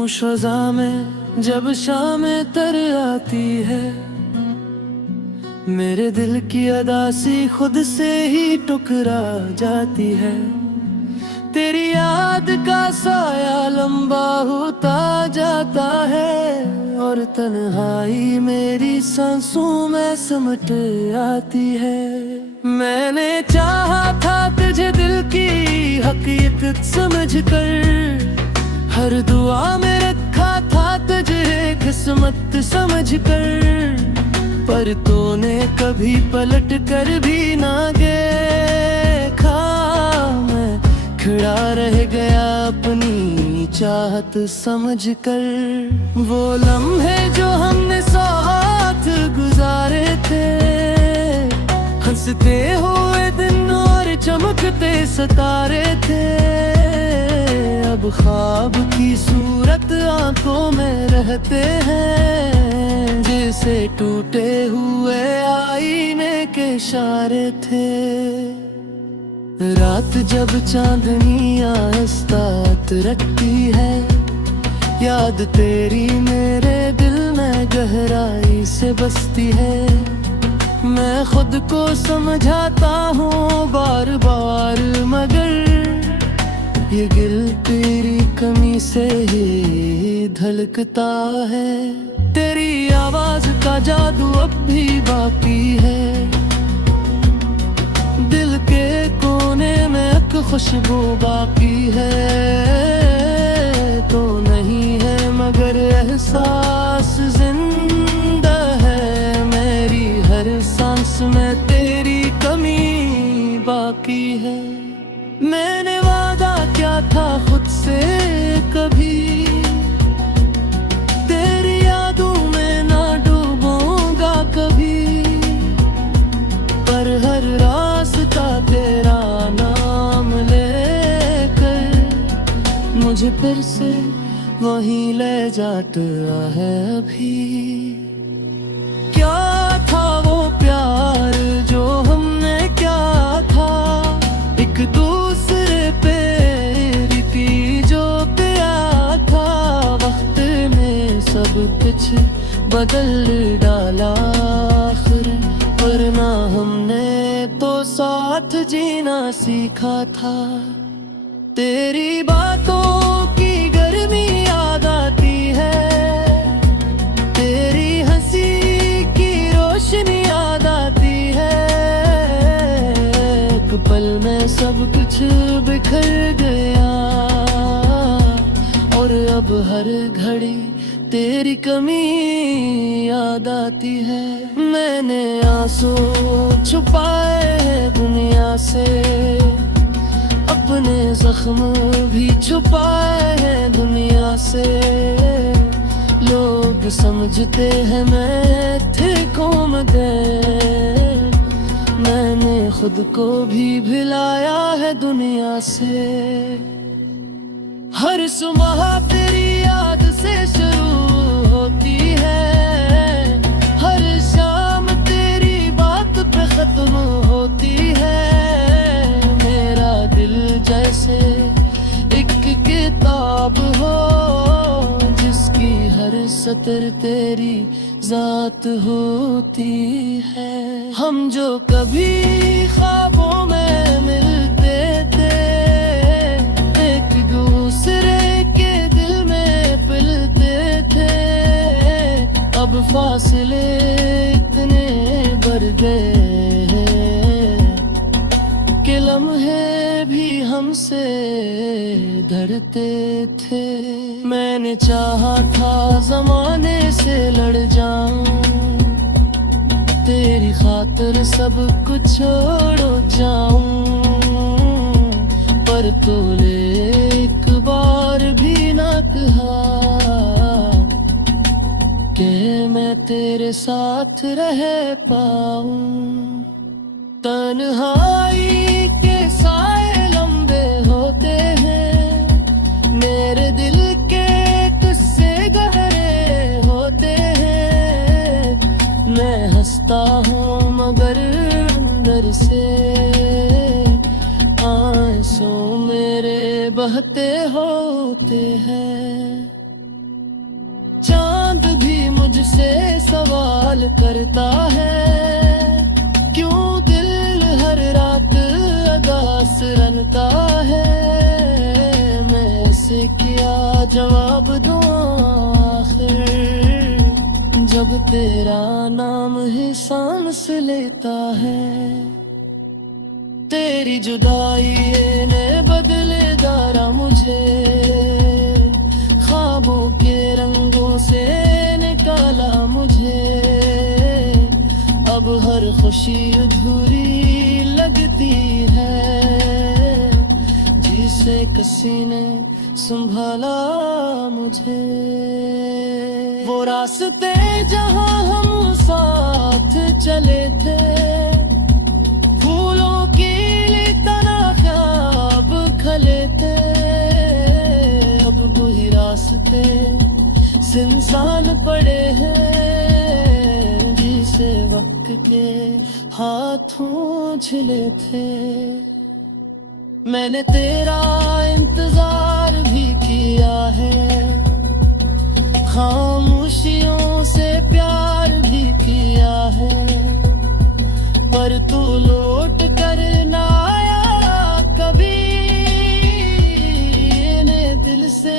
खामोश फ़ज़ा में जब शामें तर आती है, मेरे दिल की अदासी खुद से ही टुकरा जाती है। तेरी याद का साया लंबा होता जाता है और तन्हाई मेरी सांसों में सिमट आती है। मैंने चाहा था तुझे दिल की हकीकत समझकर, हर दुआ में रखा था तुझे किस्मत समझकर, पर तूने कभी पलट कर भी ना देखा। मैं खड़ा रह गया अपनी चाहत समझकर। वो लम्हे जो हमने साथ गुजारे थे, हंसते हुए दिन और चमकते सितारे थे, अब ख्वाब की सूरत आंखों में रहते हैं, जैसे टूटे हुए आईने के इशारे थे। रात जब चांदनी आहिस्ता रखती है, याद तेरी मेरे दिल में गहराई से बसती है। मैं खुद को समझाता हूँ बार बार, मगर ये दिल तेरी कमी से ही धड़कता है। तेरी आवाज का जादू अब भी बाकी है, दिल के कोने में एक खुशबू बाकी है। तो नहीं है मगर एहसास जिंदा है, मेरी हर सांस में तेरी कमी बाकी है। मैंने वादा क्या था खुद से कभी, तेरी यादों में ना डूबूंगा कभी, पर हर रास्ता तेरा नाम लेकर मुझे फिर से वहीं ले जाता है अभी। क्या था वो प्यार जो हमने क्या था, एक दूसरे पे रिती जो पिया था। वक्त ने सब कुछ बदल डाला आखिर, वरना हमने तो साथ जीना सीखा था। तेरी बातों की गर्मी याद आती है, तेरी हंसी की रोशनी याद आती है। एक पल में सब कुछ बिखर गया और अब हर घड़ी तेरी कमी याद आती है। मैंने आंसू छुपाए हैं दुनिया से, अपने जख्म भी छुपाए हैं दुनिया से। लोग समझते हैं मैं थे कौम गए, मैंने खुद को भी भुलाया है दुनिया से। हर सुबह तेरी याद से शुरू होती है, हर शाम तेरी बात पे खत्म होती है। मेरा दिल जैसे एक किताब हो, जिसकी हर सतर तेरी जात होती है। हम जो कभी ख्वाबों में मिलते थे, एक दूसरे के दिल में पिलते थे, अब फासले इतने बढ़ गए कि लम्हे भी हमसे डरते थे। मैंने चाहा था जमाने से लड़ जाऊं, तेरी खातिर सब कुछ छोड़ जाऊं, पर तूने एक बार भी ना कहा कि मैं तेरे साथ रह पाऊं। तन्हाई के साए लंबे होते हैं, मेरे दिल के किस्से गहरे होते हैं। मैं हंसता हूँ मगर अंदर से आंसू मेरे बहते होते हैं। मुझसे सवाल करता है, क्यों दिल हर रात अदास रनता है। मैं से क्या जवाब दूं आखिर, जब तेरा नाम ही सांस लेता है। तेरी जुदाई ने बदले दारा मुझे, ख्वाबों के रंगों से निकाला मुझे। अब हर खुशी अधूरी लगती है, जिसे किसी ने संभाला मुझे। वो रास्ते जहां हम साथ चले थे, फूलों की तरह ख्वाब खले थे। अब वही रास्ते सुनसान पड़े हैं, जिसे वक्त के हाथों झिले थे। मैंने तेरा इंतजार भी किया है, खामोशियों से प्यार भी किया है, पर तू लौट कर ना आया कभी। ने दिल से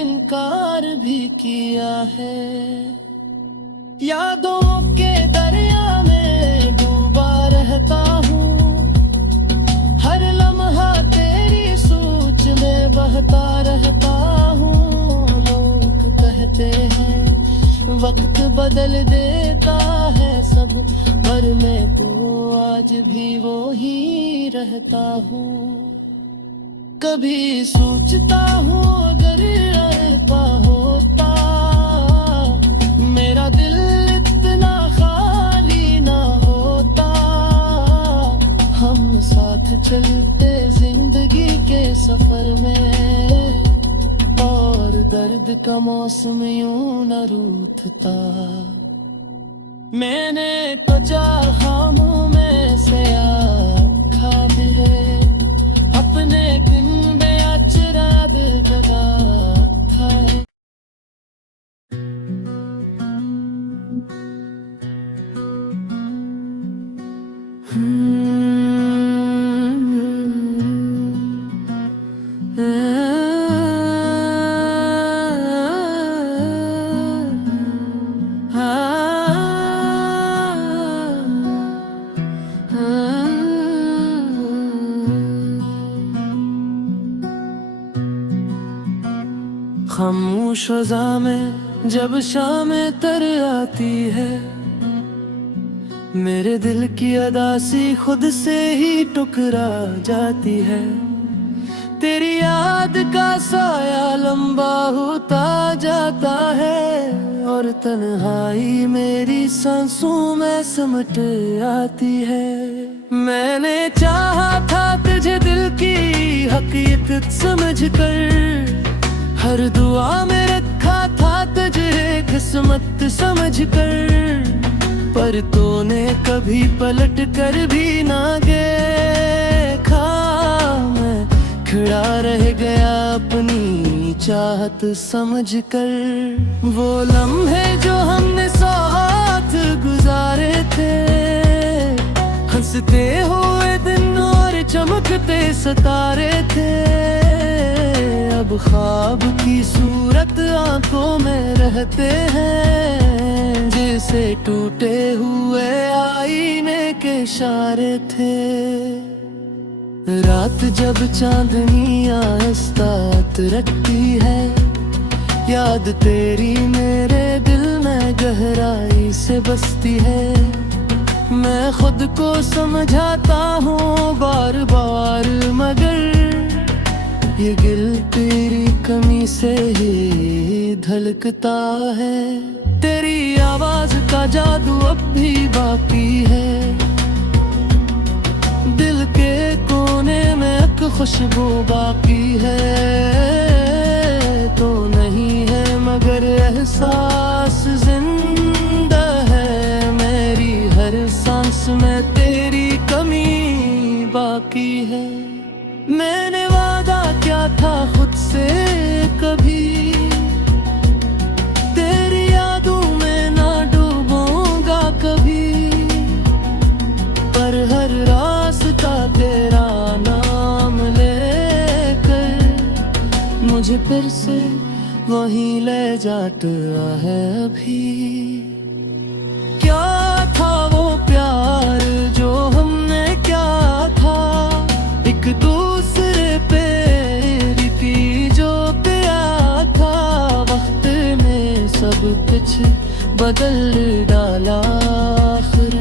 इनकार भी किया है। यादों के दरिया में डूबा रहता हूँ, हर लम्हा तेरी सोच में बहता रहता हूँ। लोग कहते हैं वक्त बदल देता है सब, पर मैं तो आज भी वो ही रहता हूँ। कभी सोचता हूँ अगर रहता होता, मेरा दिल इतना खाली ना होता। हम साथ चलते जिंदगी के सफर में, और दर्द का मौसम यूं न रूठता। मैंने तो चाहा मुँह में से आग खा दे, अपने दिन बेअचराद दगा खाए। खामोश फ़ज़ा में जब शाम तर आती है, मेरे दिल की अदासी खुद से ही टुकरा जाती है। तेरी याद का साया लंबा होता जाता है, और तन्हाई मेरी सांसों में समट आती है। मैंने चाहा था तुझे दिल की हकीकत समझकर, हर दुआ में रखा था तुझे किस्मत समझकर, पर तूने कभी पलट कर भी ना देखा। मैं खड़ा रह गया अपनी चाहत समझकर। वो लम्हे जो हमने साथ गुजारे थे, हंसते हुए दिन और चमकते सितारे थे। अब ख्वाब की सूरत आंखों में रहते हैं, जैसे टूटे हुए आईने के इशारे थे। रात जब चांदनी आहिस्ता रखती है, याद तेरी मेरे दिल में गहराई से बसती है। मैं खुद को समझाता हूँ बार बार, मगर ये दिल तेरी कमी से ही धड़कता है। तेरी आवाज का जादू अब भी बाकी है, दिल के कोने में एक खुशबू बाकी है। तो नहीं है मगर एहसास जिंदा है, मेरी हर सांस में तेरी कमी बाकी है। मैंने वादा क्या था खुद से कभी, तेरी यादों में फिर से वहीं ले जाता है अभी। क्या था वो प्यार जो हमने क्या था, एक दूसरे पे रीति जो पिया था। वक्त ने सब कुछ बदल डाला आखिर,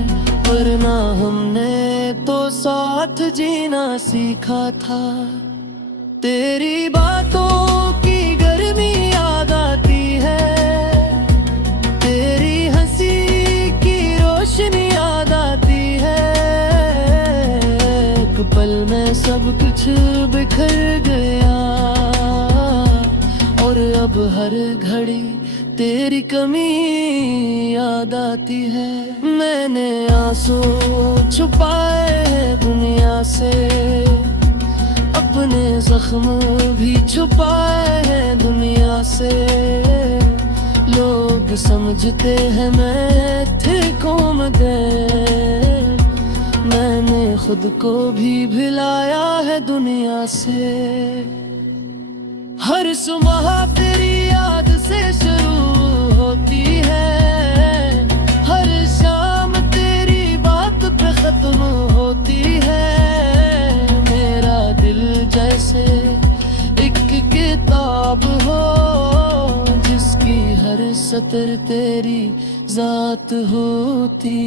वरना हमने तो साथ जीना सीखा था। तेरी बातों की गर्मी याद आती है, तेरी हंसी की रोशनी याद आती है। एक पल में सब कुछ बिखर गया, और अब हर घड़ी तेरी कमी याद आती है। मैंने आंसू छुपाए हैं दुनिया से, अपने जख्म भी छुपाए हैं दुनिया से। लोग समझते हैं मैं थे कौम गए, मैंने खुद को भी भुलाया है दुनिया से। हर सुबह तेरी याद से शुरू होती है, हर शाम तेरी बात पे खत्म होती है। मेरा दिल जैसे एक किताब हो, जिसकी हर सतर तेरी जात होती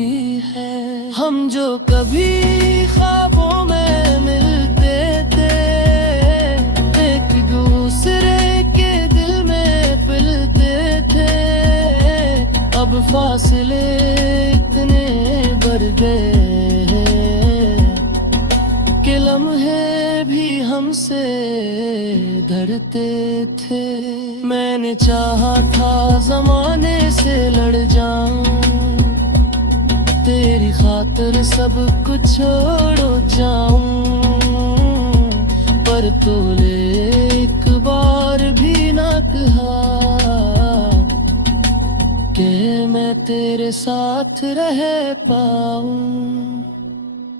है। हम जो कभी ख्वाबों में मिलते थे, एक दूसरे के दिल में पिलते थे। अब फासले इतने बढ़ गए कि लम्हे भी हमसे डरते थे। मैंने चाहा था जमाने से लड़ जाऊं, तेरी खातिर सब कुछ छोड़ जाऊं, पर तूने एक बार भी ना कहा कि मैं तेरे साथ रह पाऊं।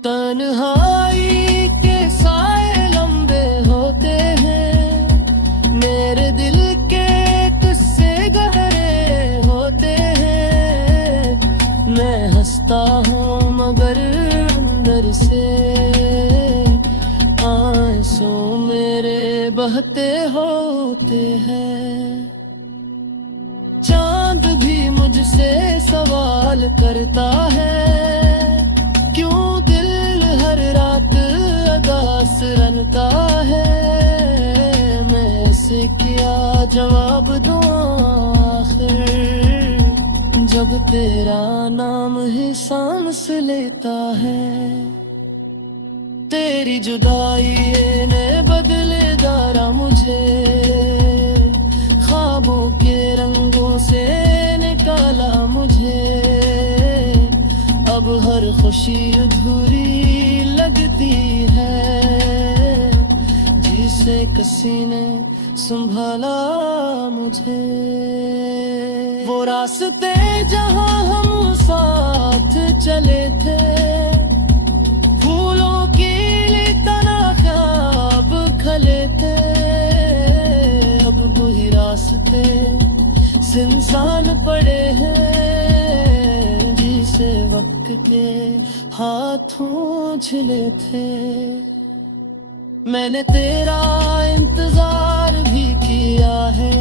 तन्हाई के साए लंबे होते हैं, मेरे दिल के किस्से गहरे होते हैं। मैं हंसता हूँ मगर अंदर से आंसू मेरे बहते होते हैं। चांद भी मुझसे सवाल करता है, क्यों दिल हर रात अदास रनता है। मैं से क्या जवाब दूं आखिर, जब तेरा नाम ही सांस लेता है। तेरी जुदाई ने बदले दारा मुझे, ख्वाबों के रंगों से निकाला मुझे। अब हर खुशी अधूरी लगती है, जिसे किसी ने संभाला मुझे। वो रास्ते जहां हम साथ चले थे, फूलों की तना ख्वाब खले थे। अब वही रास्ते सुनसान पड़े हैं, जिसे वक्त के हाथों झिले थे। मैंने तेरा इंतजार भी किया है,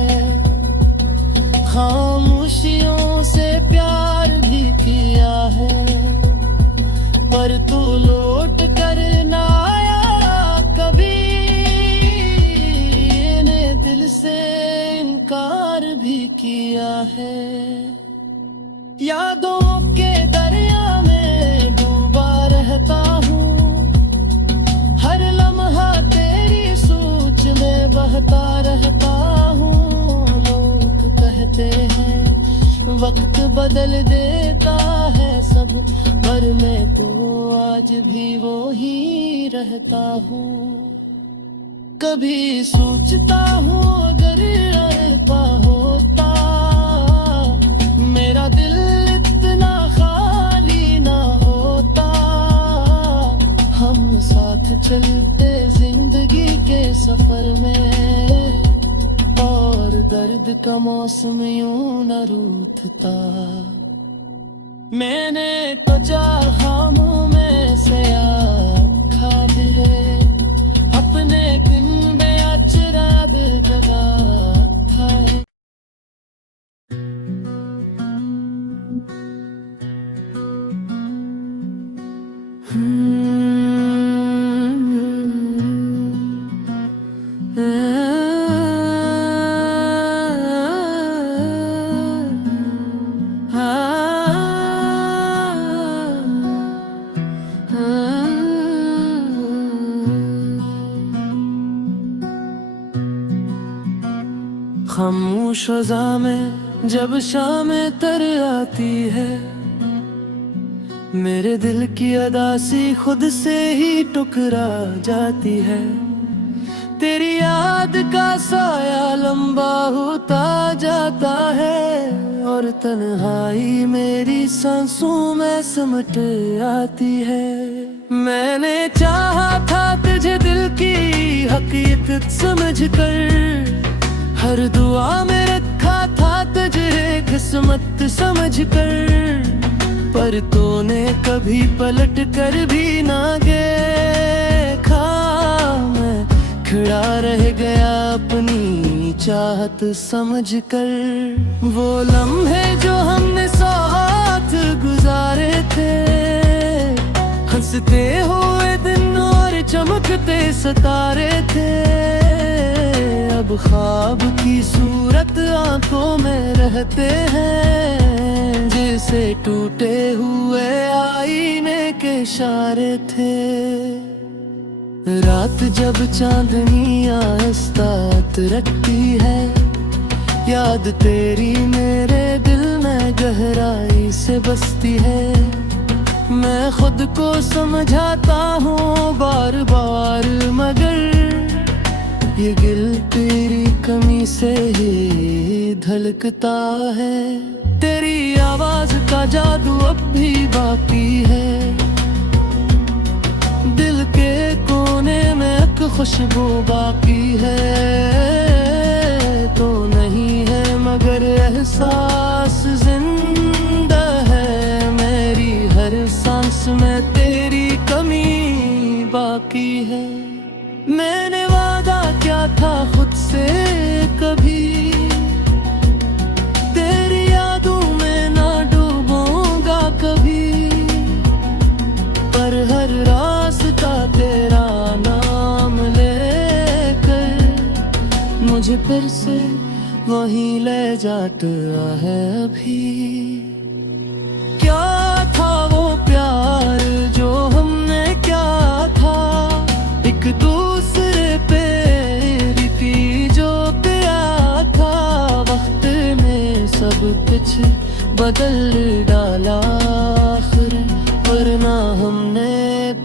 खामोशियों से प्यार भी किया है, पर तू लौट कर ना आया कभी। ने दिल से इनकार भी किया है। यादों के दरिया में डूबा रहता हूँ, हर लम्हा तेरी सोच में बहता रहता हूँ। लोग कहते हैं वक्त बदल देता है सब, पर मैं तो आज भी वो ही रहता हूँ। कभी सोचता हूँ अगर अरपा होता, मेरा दिल इतना खाली ना होता। हम साथ चलते जिंदगी के सफर में, का मौसम यूं न रूठता। मैंने तो चाहा मुँह में से आप खा ले, अपने दिन बेअचराद जगा था। खामोश फ़ज़ा में जब शाम तर आती है, मेरे दिल की अदासी खुद से ही टुकरा जाती है। तेरी याद का साया लंबा होता जाता है, और तन्हाई मेरी सांसों में समट आती है। मैंने चाहा था तुझे दिल की हकीकत समझकर, हर दुआ में रखा था तुझे किस्मत समझकर, पर तूने कभी पलट कर भी ना देखा। मैं खड़ा रह गया अपनी चाहत समझकर। वो लम्हे जो हमने साथ गुजारे थे, हंसते हुए दिन और चमकते सितारे थे, अब ख्वाब की सूरत आंखों में रहते हैं, जैसे टूटे हुए आईने के इशारे थे। रात जब चांदनी आहिस्ता रखती है, याद तेरी मेरे दिल में गहराई से बसती है। मैं खुद को समझाता हूँ बार बार, मगर ये दिल तेरी कमी से ही धड़कता है। तेरी आवाज का जादू अब भी बाकी है, दिल के कोने में एक खुशबू बाकी है। तो नहीं है मगर एहसास जिंदा है, मेरी हर सांस में तेरी कमी बाकी है। मैंने वादा क्या था खुद से कभी, तेरी यादों में ना डूबूंगा कभी, पर हर रास्ता तेरा नाम लेकर मुझे फिर से वहीं ले जाता है अभी। क्या था वो प्यार जो हमने क्या था, एक दूसरे पे रीति जो पिया था। वक्त ने सब कुछ बदल डाला आखिर, वरना हमने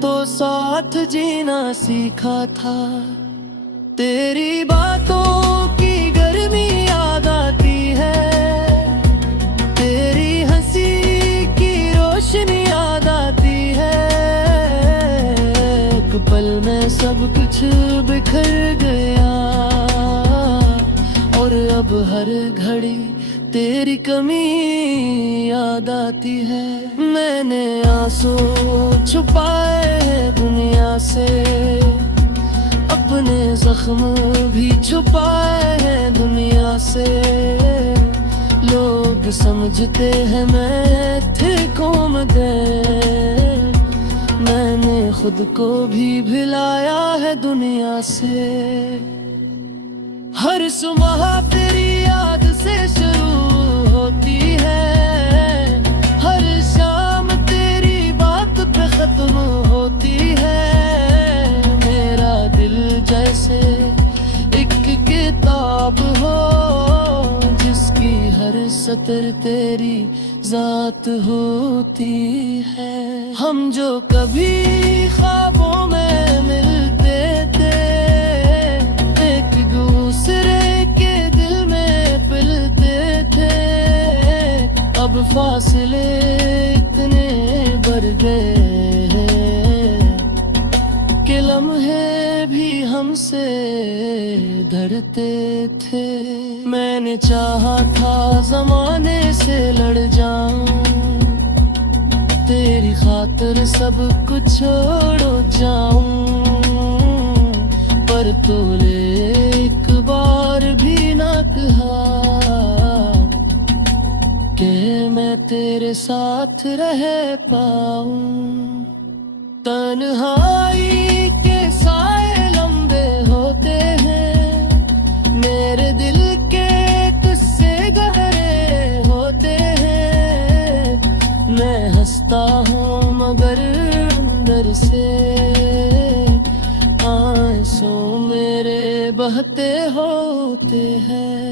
तो साथ जीना सीखा था। तेरी बातों की गर्मी याद आती है, तेरी हंसी की रोशनी याद आती है। एक पल में सब कुछ बिखर गया, और अब हर घड़ी तेरी कमी याद आती है। मैंने आंसू छुपाए हैं दुनिया से, अपने जख्म भी छुपाए हैं दुनिया से। लोग समझते हैं मैं थे कौम दे, मैंने खुद को भी भुलाया है दुनिया से। हर सुबह तेरी याद से शुरू होती है, हर शाम तेरी बात पे खत्म होती है। मेरा दिल जैसे एक किताब हो, जिसकी हर सतर तेरी जात होती है। हम जो कभी ख्वाबों में मिलते थे, एक दूसरे के दिल में पिलते थे, अब फासले इतने बढ़ गए हैं कि लम्हे भी हमसे धड़ते थे। थे। मैंने चाहा था जमाने से लड़ जाऊं, तेरी खातिर सब कुछ छोड़ जाऊं, पर तूने एक बार भी ना कहा कि मैं तेरे साथ रह पाऊं। तन्हाई के साए लंबे होते हैं, मेरे दिल के किस्से गहरे होते हैं। मैं हंसता हूँ मगर अंदर से आंसू मेरे बहते होते हैं।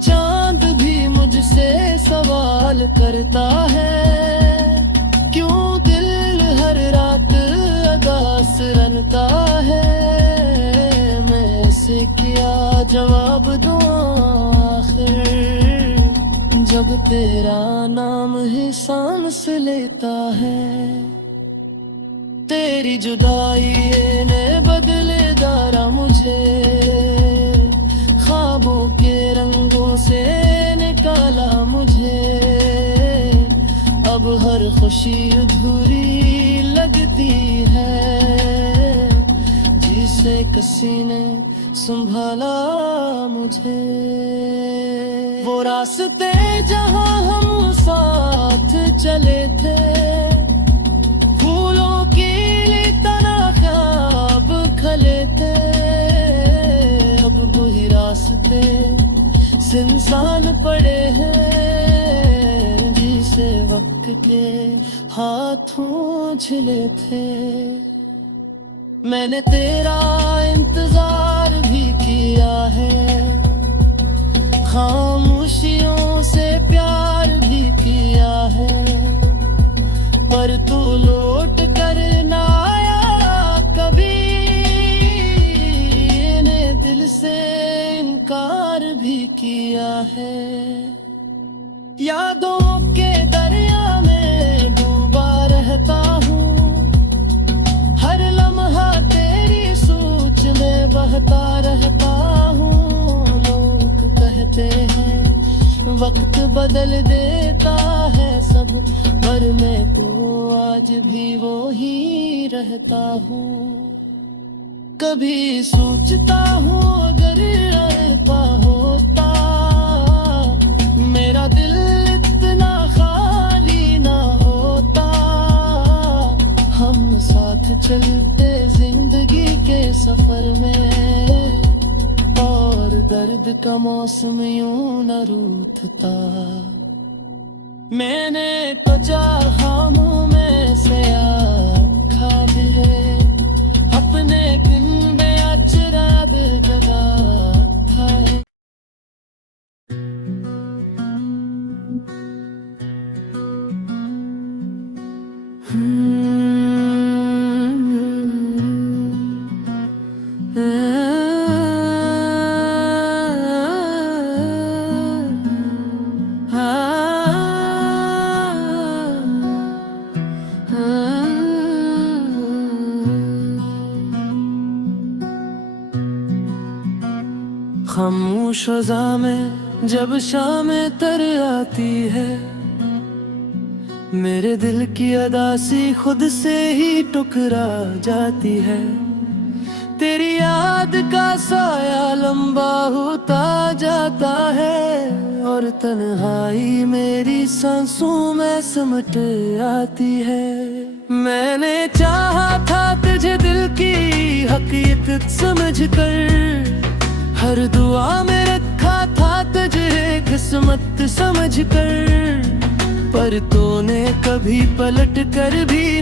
चांद भी मुझसे सवाल करता है, क्यों दिल हर रात अदास रनता है। मैं इसे क्या जवाब दूं आखिर, जब तेरा नाम ही सांस लेता है। तेरी जुदाई ने बदले दारा मुझे, ख्वाबों के रंगों से निकाला मुझे। अब हर खुशी अधूरी लगती है, जिसे किसी ने संभाला मुझे। वो रास्ते जहां हम साथ चले थे, फूलों की तना ख्वाब खले थे। अब वही रास्ते सुनसान पड़े हैं, जिसे वक्त के हाथों झिले थे। मैंने तेरा इंतजार भी किया है, खामोशियों से प्यार भी किया है, पर तू लौट कर ना आया कभी। ने दिल से इनकार भी किया है। यादों के दरिया में डूबा रहता हूँ, हर लम्हा तेरी सोच में बहता रहता हूँ। लोग कहते हैं वक्त बदल देता है सब, पर मैं तो आज भी वो ही रहता हूँ। कभी सोचता हूँ अगर अल्पा होता, मेरा दिल इतना खाली ना होता। हम साथ चलते जिंदगी के सफर में, और दर्द का मौसम यूं न रूठता। मैंने तो चाहा मुँह में से आग खा दे, अपने दिन बेअचराब जगा था। खामोश फ़ज़ा में जब शाम तर आती है, मेरे दिल की अदासी खुद से ही टुकरा जाती है। तेरी याद का साया लंबा होता जाता है, और तन्हाई मेरी सांसों में सिमट आती है। मैंने चाहा था तुझे दिल की हकीकत समझकर, हर दुआ में रखा था तुझे किस्मत समझकर, पर तूने कभी पलट कर भी